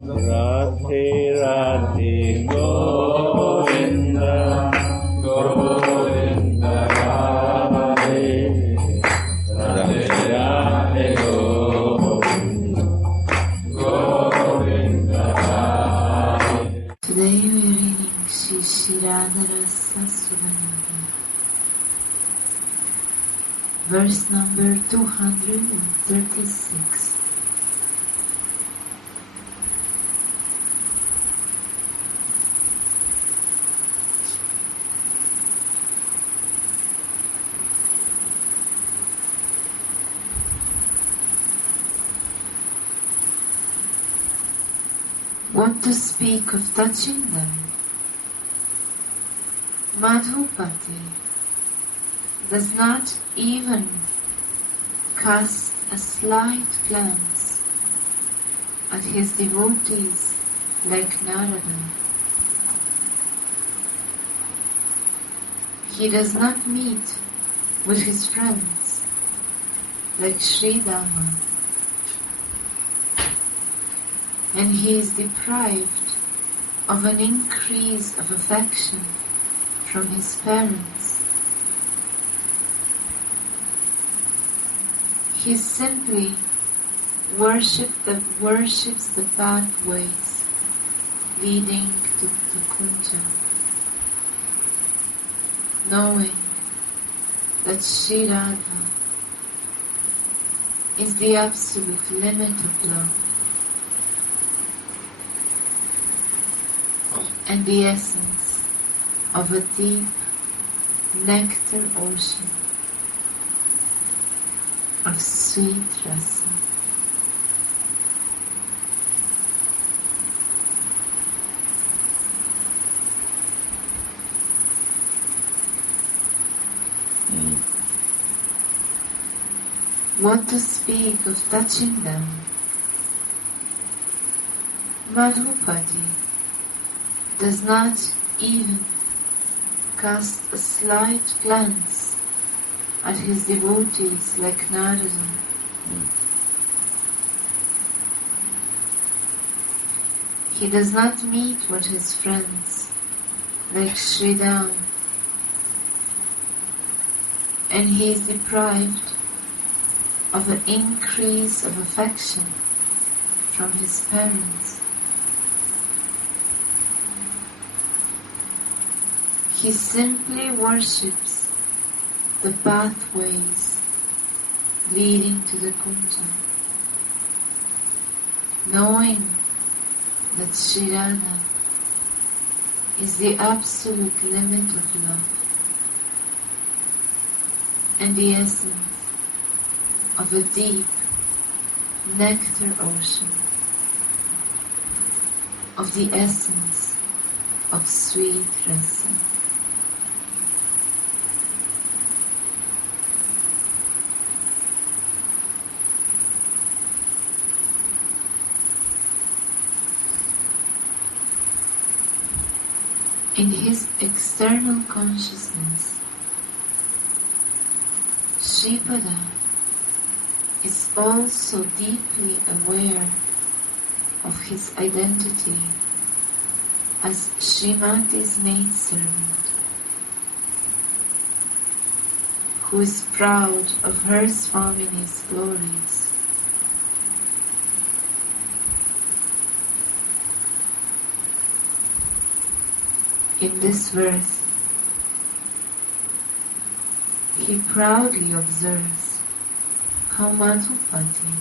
Radhe Radhe Govinda Govinda Radhe Radhe Radhe Govinda Govinda Radhe. Today we are reading Shri Radha Rasa Sudhanidhi, verse number 236. What to speak of touching them? Madhupati does not even cast a slight glance at his devotees like Narada. He does not meet with his friends like Sridhama, and he is deprived of an increase of affection from his parents. He simply worships the pathways leading to the Kunja, knowing that Sri Radha is the absolute limit of love and the essence of a deep nectar ocean of sweet rasa. What to speak of touching them? Madhupati does not even cast a slight glance at his devotees like Narada. He does not meet with his friends like Sridham, and he is deprived of an increase of affection from his parents. He simply worships the pathways leading to the Kunja, knowing that Sri Radha is the absolute limit of love and the essence of a deep nectar ocean, of the essence of sweet rasa. In his external consciousness, Shripada is also deeply aware of his identity as Srimati's maidservant, who is proud of her Swamini's glories. In this verse, he proudly observes how Madhupati,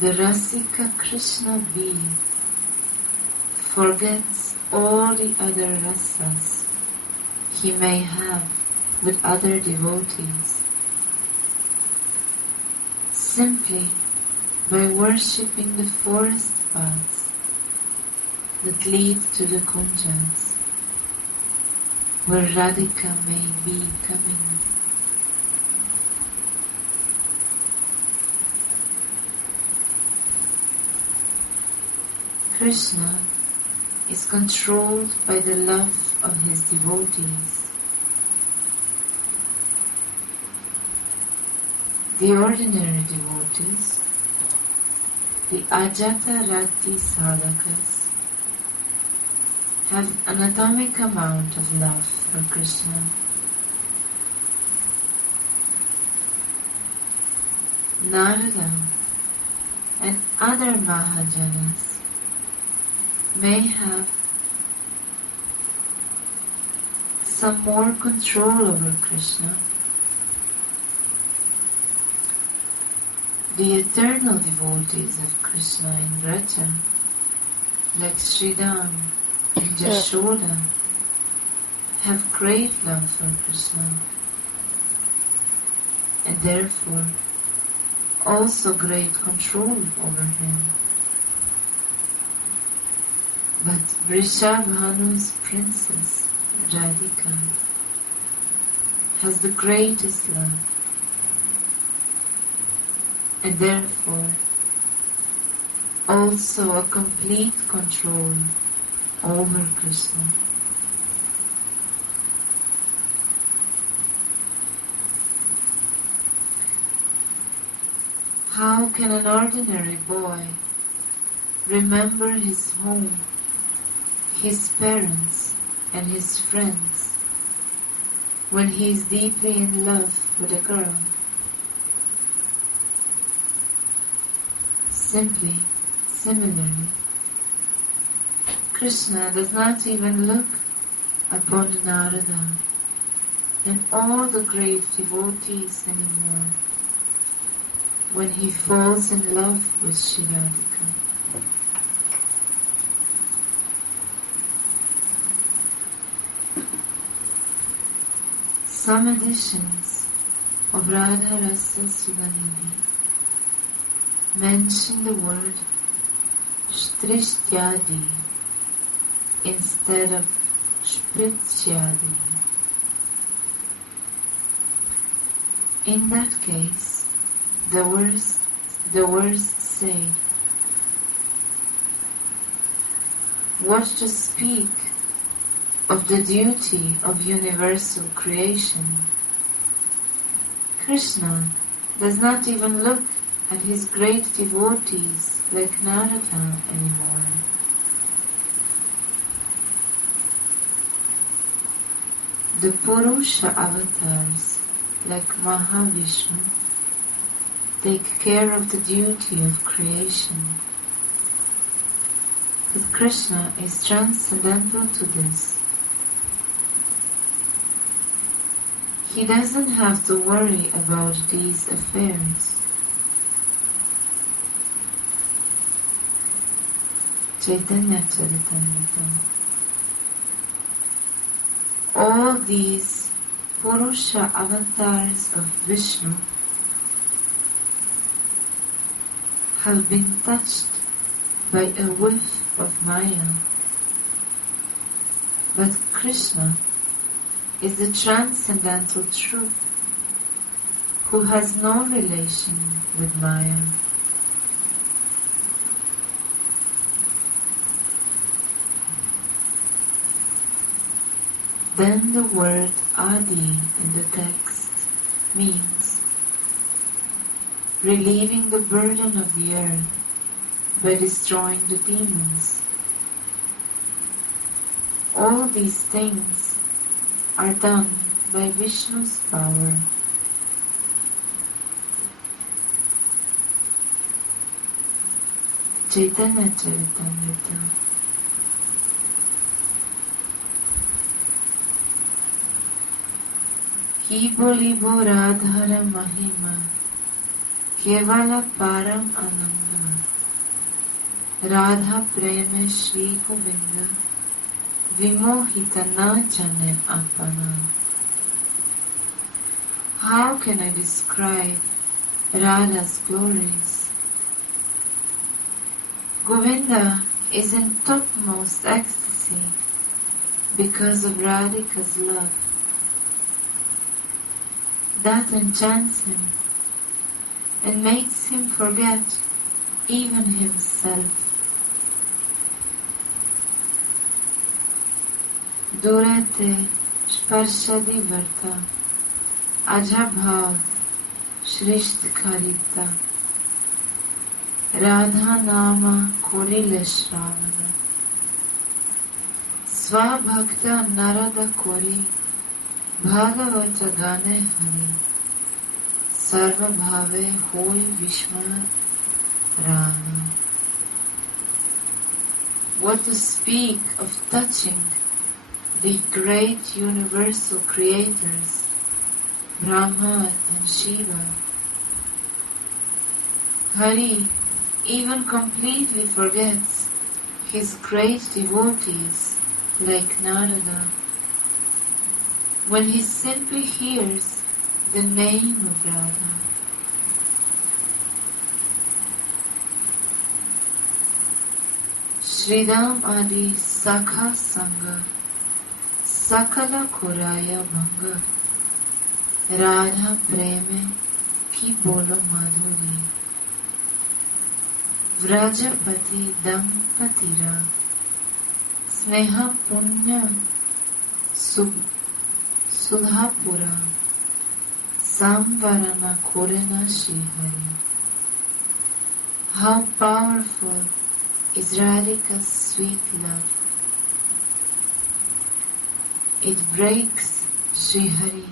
the Rasika Krishna being, forgets all the other rasas he may have with other devotees, simply by worshipping the forest paths that lead to the kunjas, where Radhika may be coming. Krishna is controlled by the love of his devotees. The ordinary devotees the Ajata Rati sadhakas have an atomic amount of love for Krishna. Narada and other Mahajanas may have some more control over Krishna. The eternal devotees of Krishna in Vraja, like Sridham and Jashoda, have great love for Krishna, and therefore also great control over him. But Vrishabhanu's princess, Radhika, has the greatest love, and therefore also a complete control over Krishna. How can an ordinary boy remember his home, his parents, and his friends when he is deeply in love with a girl? Similarly, Krishna does not even look upon Narada and all the great devotees anymore when he falls in love with Shri Radhika. Some editions of Radha Rasa Sudhanidhi mention the word Shtrishtyadi instead of Shpritsyadi. In that case, the words say, what to speak of the duty of universal creation? Krishna does not even look at his great devotees like Narada anymore. The Purusha avatars like Mahavishnu take care of the duty of creation. But Krishna is transcendental to this. He doesn't have to worry about these affairs. Chaitanya Charitamrita. All these Purusha avatars of Vishnu have been touched by a whiff of Maya. But Krishna is the transcendental truth who has no relation with Maya. Then the word Adi in the text means relieving the burden of the earth by destroying the demons. All these things are done by Vishnu's power. Chaitanya Charitamrita. Ki bolibo Radhara Mahima Kevala Param Ananda Radha Preme Shri Govinda Vimohita na Jane Apana. How can I describe Radha's glories? Govinda is in topmost ecstasy because of Radhika's love. That enchants him and makes him forget even himself. Durate Sparshadi Varta Ajabhav Shrisht Karita Radha Nama Korile Shravana Svabhakta Narada Kori Bhagavata Gane Hari Sarva Bhave Hoy Vishma Rana. What to speak of touching the great universal creators, Brahma and Shiva. Hari even completely forgets his great devotees like Narada when he simply hears the name of Radha. Shridam Adi Sakha Sangha Sakala Kuraya Bhanga Radha Preme Ki Bolo Madhuri Vrajapati Dampatira Sneha Punya Sudhapura Samvarana Korena Shihari. How powerful is Radhika's sweet love. It breaks Srihari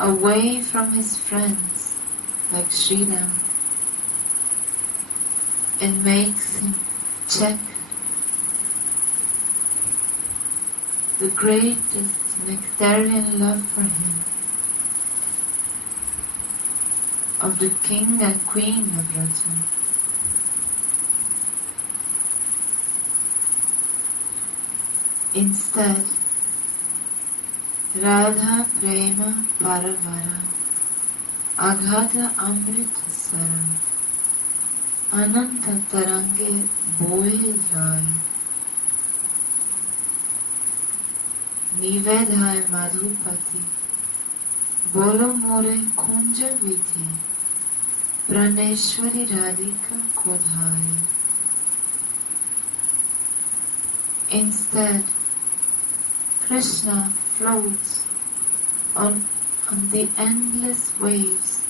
away from his friends like Sridham and makes him check the greatest nectarian love for him of the king and queen of Raja. Instead, Radha Prema Paravara Aghata Amrita Sara Ananta Tarange Bohe Jai Nivedhai Madhupati Bolo More Kunja Vithi Praneshwari Radhika Kodhai. Instead, Krishna floats on the endless waves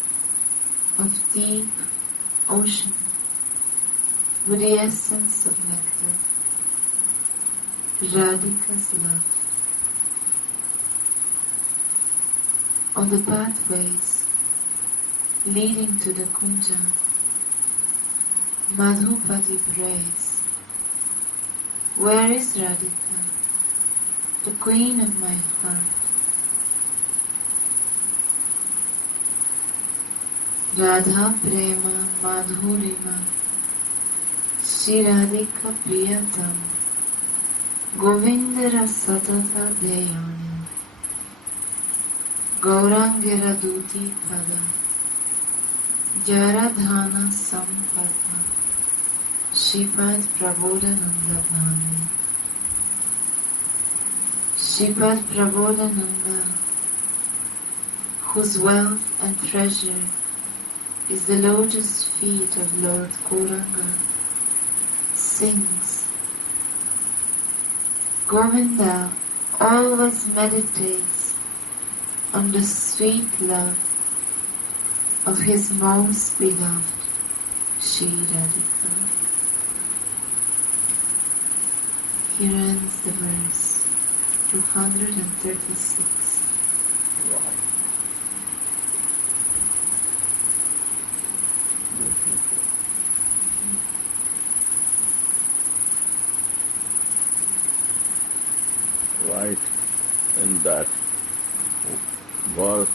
of deep ocean with the essence of nectar, Radhika's love. On the pathways leading to the Kunja, Madhupati prays, "Where is Radhika, the queen of my heart?" Radha Prema Madhurima Shri Radhika Priyatam Govindara Satata Deyani Gaurangera Duti Pada Jaradhana Sampata Shripad Prabodhananda Bhani. Shripad Prabodhananda, whose wealth and treasure is the lotus feet of Lord Gauranga, sings, Govinda always meditates on the sweet love of his most beloved Shri Radhika. Here ends the verse 236. Right in that verse,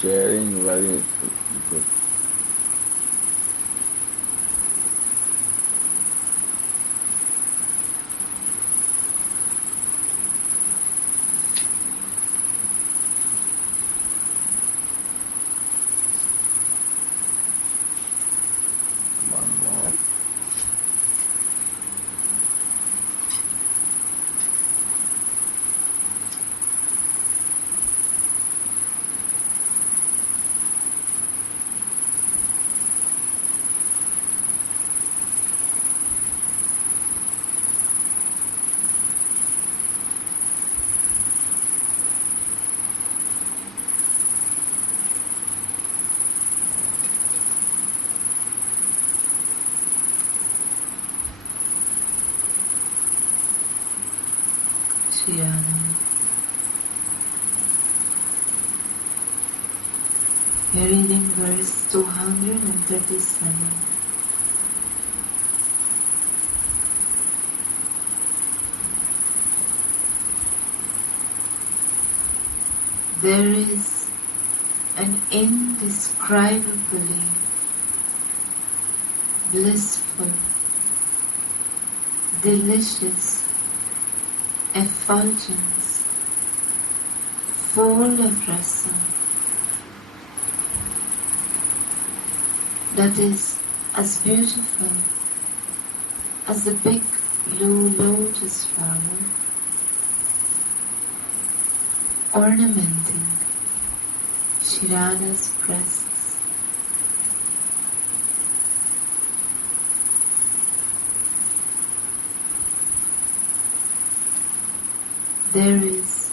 sharing very good. One more. Shri Radha. We are reading verse 237. There is an indescribably blissful, delicious effulgence, full of rasa, that is as beautiful as the big blue lotus flower ornamenting Shri Radha's breasts. There is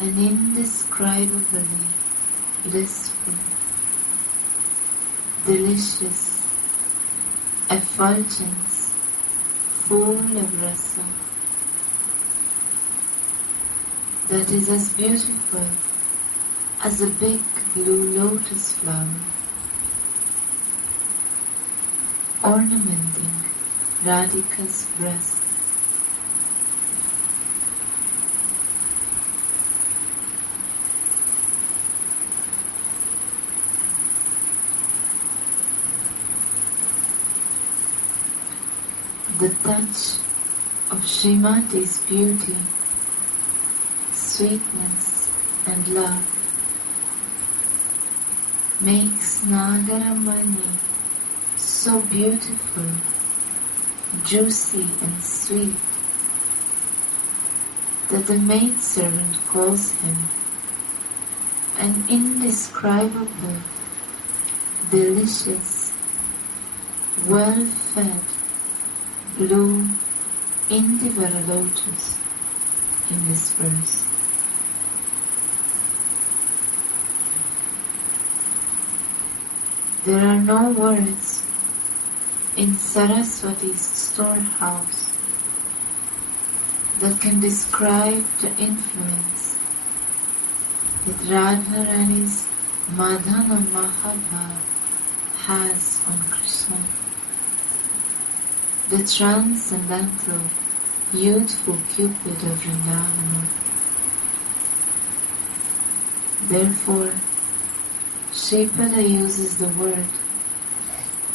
an indescribably blissful, delicious effulgence full of rasa that is as beautiful as a big blue lotus flower ornamenting Radhika's breast. The touch of Srimati's beauty, sweetness and love makes Nagaramani so beautiful, juicy and sweet that the maidservant calls him an indescribable, delicious, well-fed, blue Indivara lotus in this verse. There are no words in Saraswati's storehouse that can describe the influence that Radharani's Madhana Mahabhav has on Krishna, the transcendental, youthful Cupid of Vrindavana. Therefore, Sripada uses the word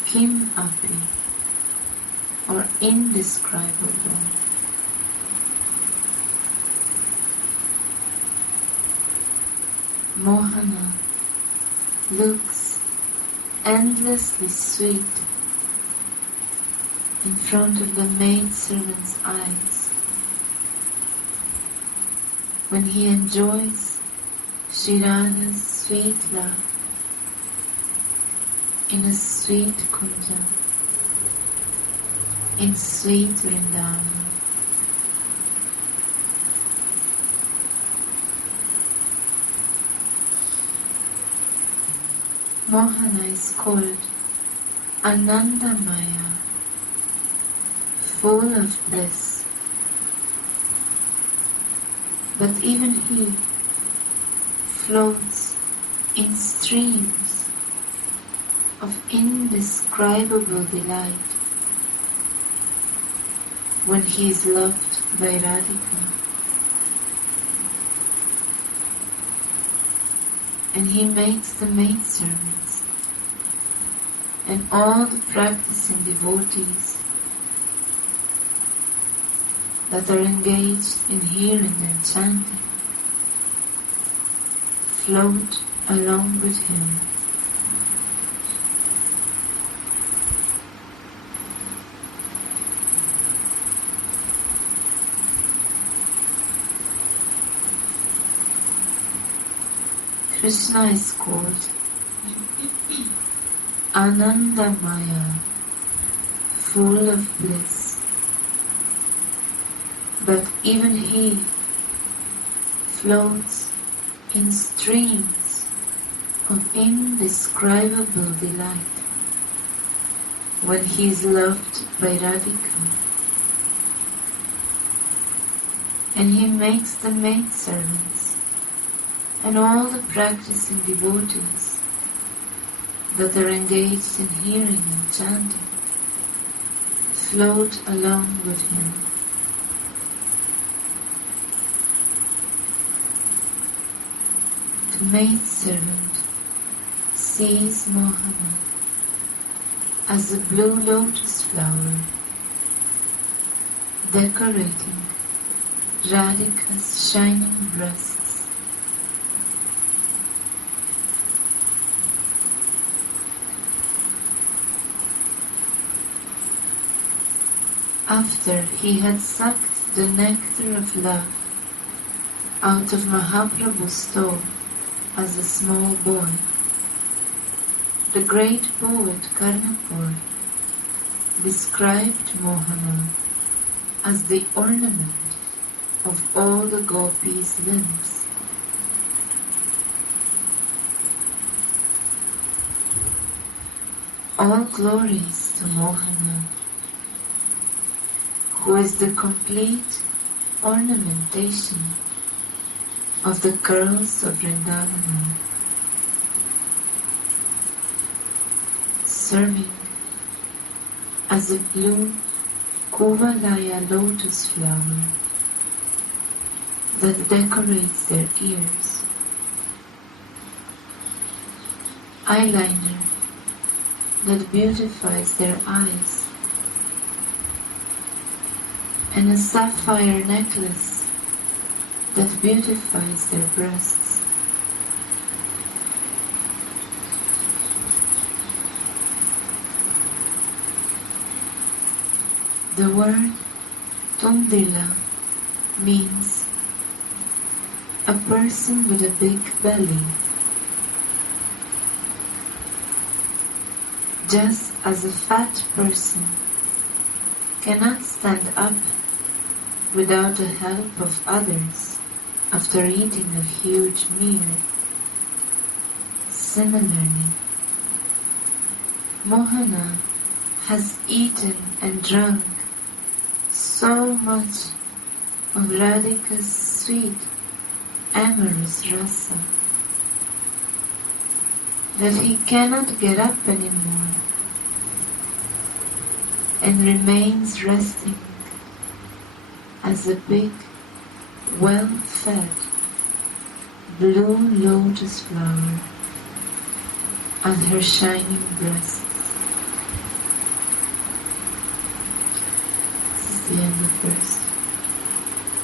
Kim Api, or indescribable. Mohana looks endlessly sweet in front of the maidservant's eyes when he enjoys Shri Radha's sweet love in a sweet kunja, in sweet Vrindavana. Mohana is called Anandamaya, full of bliss. But even he floats in streams of indescribable delight when he is loved by Radhika. And he makes the maidservants and all the practicing devotees that are engaged in hearing and chanting float along with him. Krishna is called Anandamaya, full of bliss. But even he floats in streams of indescribable delight when he is loved by Radhika. and he makes the maidservants and all the practicing devotees that are engaged in hearing and chanting float along with him. The maidservant sees Mohana as a blue lotus flower decorating Radhika's shining breasts. After he had sucked the nectar of love out of Mahaprabhu's stole as a small boy, the great poet Karnapur described Mohana as the ornament of all the gopis' limbs. All glories to Mohana, who is the complete ornamentation of the girls of Vrindavan, serving as a blue Kuvalaya lotus flower that decorates their ears, eyeliner that beautifies their eyes, and a sapphire necklace that beautifies their breasts. The word Tundila means a person with a big belly. Just as a fat person cannot stand up without the help of others after eating a huge meal, similarly, Mohana has eaten and drunk so much of Radhika's sweet, amorous rasa that he cannot get up anymore and remains resting as a big, well-fed, blue lotus flower on her shining breasts. This is the end of verse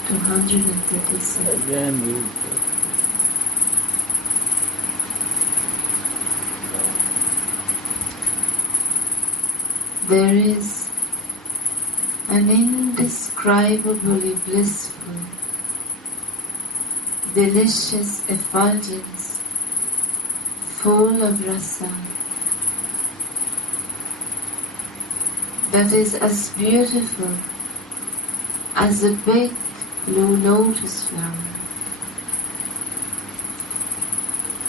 237. Again, read There is an indescribably blissful, delicious effulgence, full of rasa, that is as beautiful as a big blue lotus flower,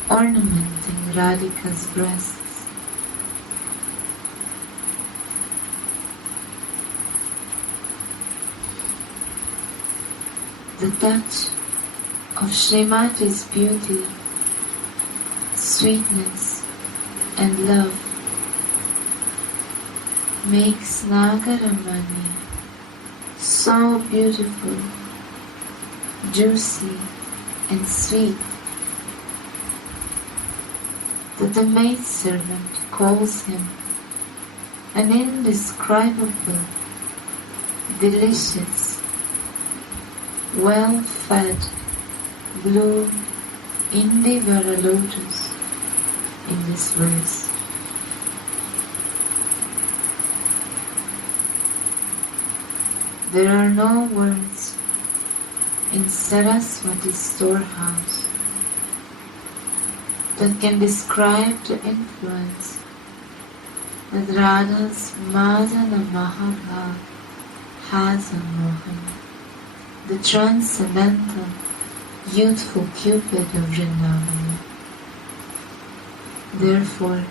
ornamenting Radhika's breasts. The touch of Srimati's beauty, sweetness, and love makes Nagaramani so beautiful, juicy, and sweet that the maidservant calls him an indescribable, delicious, well-fed, blue Indivara lotus in this verse. There are no words in Saraswati's storehouse that can describe the influence that Radha's Madana Mahabhav has on Mohan, the transcendental, youthful Cupid of Vrindavan. Therefore,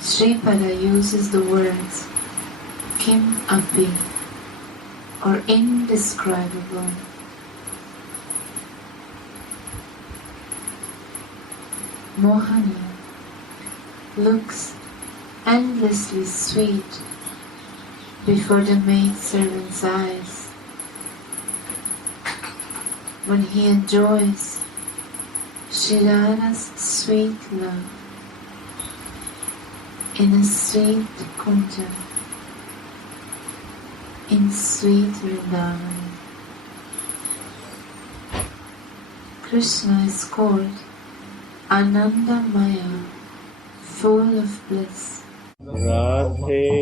Sripada uses the words Kim Api, or indescribable, Mohana looks endlessly sweet before the maidservant's eyes when he enjoys Shirada's sweet love in a sweet kunja, in sweet Vrindavan. Krishna is called Anandamaya, full of bliss. Radhe